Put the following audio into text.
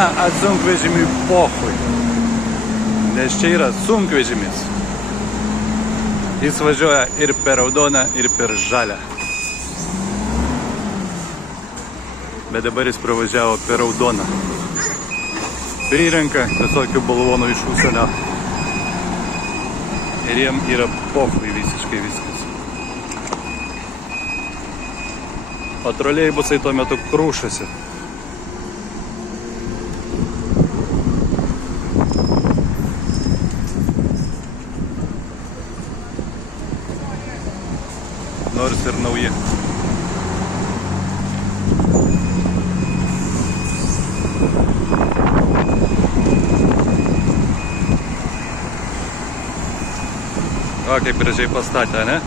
Na, sunkvežimiui pochui. Nes čia yra sunkvežimis. Jis važiuoja ir per raudoną, ir per žalią. Bet dabar jis pravažiavo per raudoną. Prirenka visokių balvonų iš užsienio. Ir jiem yra pochui visiškai viskas. O troleibusai tuo metu krūšasi. Nors ir nauji. O, kaip gražiai pastatė, ne?